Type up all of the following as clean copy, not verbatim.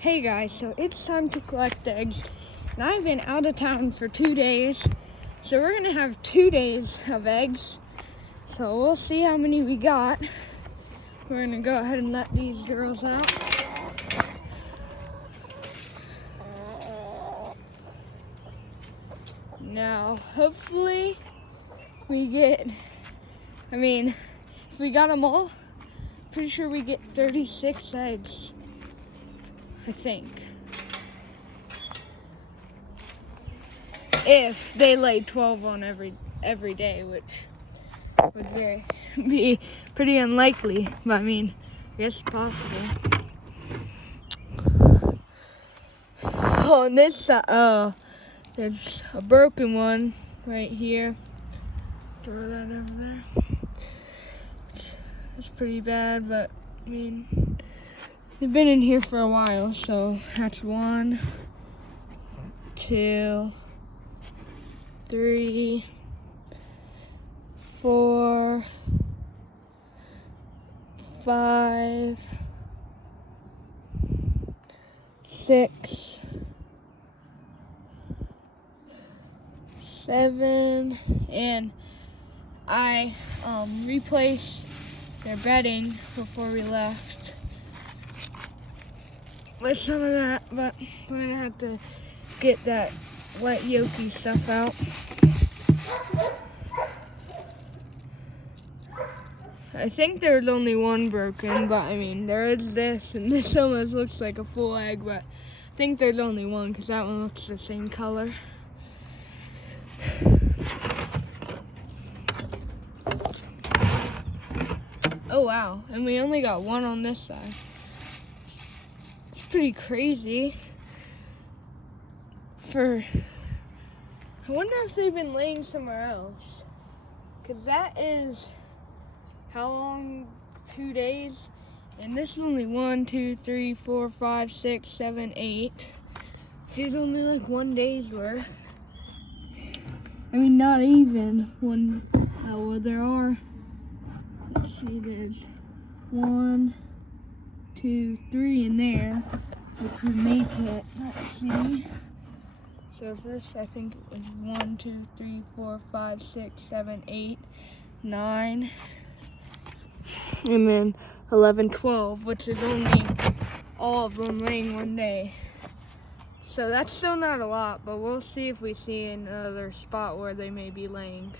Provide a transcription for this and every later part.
Hey guys, so it's time to collect eggs, and I've been out of town for 2 days, so we're gonna have 2 days of eggs. So we'll see how many we got. We're gonna go ahead and let these girls out. Now, hopefully we get, if we got them all, pretty sure we get 36 eggs. I think. If they lay 12 on every day, which would be pretty unlikely, but I guess possible. Oh, and this side, there's a broken one right here. Throw that over there. It's pretty bad, but they've been in here for a while, so that's 1, 2, 3, 4, 5, 6, 7, and I replaced their bedding before we left with some of that, but we're gonna have to get that wet yolky stuff out. I think there's only one broken, but there is this, and this almost looks like a full egg, but I think there's only one because that one looks the same color. Oh wow, and we only got one on this side. It's pretty crazy. I wonder if they've been laying somewhere else. Because that is, how long? 2 days? And this is only 1, 2, 3, 4, 5, 6, 7, 8. This is only like 1 day's worth. Not even one. Oh, well, there are. Let's see, there's 1, 2, 3 in there, which would make it, let's see. So first, I think it was 1, 2, 3, 4, 5, 6, 7, 8, 9, and then 11, 12, which is only all of them laying 1 day. So that's still not a lot, but we'll see if we see another spot where they may be laying.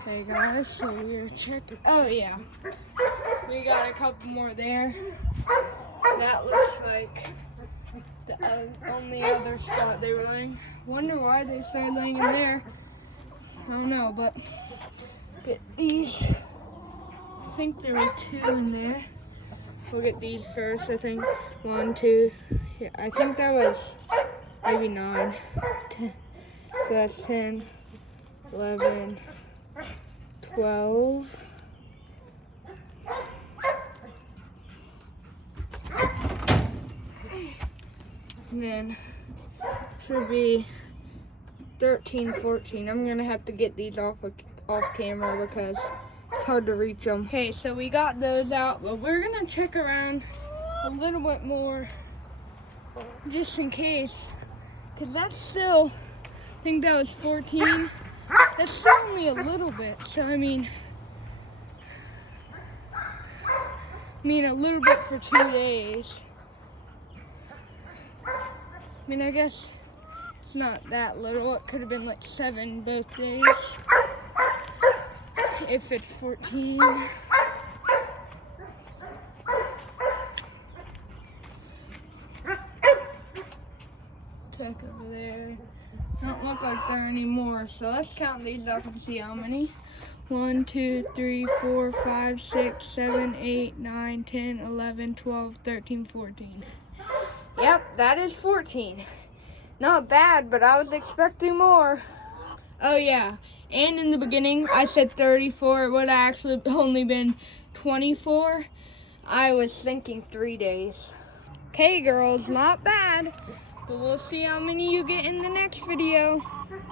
Okay guys, so we're checking. Oh yeah, we got a couple more there. That looks like the only other spot they were laying. Wonder why they started laying in there. I don't know, but get these. I think there were 2 in there. We'll get these first. I think 1, 2. Yeah, I think that was maybe 9, 10. So that's 10, 11, 12. And then should be 13, 14. I'm gonna have to get these off camera because it's hard to reach them. Okay, so we got those out, but we're gonna check around a little bit more just in case, because that's still, I think that was 14. That's still only a little bit, so a little bit for 2 days. I guess it's not that little. It could have been like 7 both days if it's 14. Check over there. Don't look like there are any more, so let's count these up and see how many. 1, 2, 3, 4, 5, 6, 7, 8, 9, 10, 11, 12, 13, 14. Yep, that is 14. Not bad, but I was expecting more. Oh yeah, and in the beginning I said 34. It would have actually only been 24. I was thinking 3 days. Okay girls, not bad. But we'll see how many you get in the next video.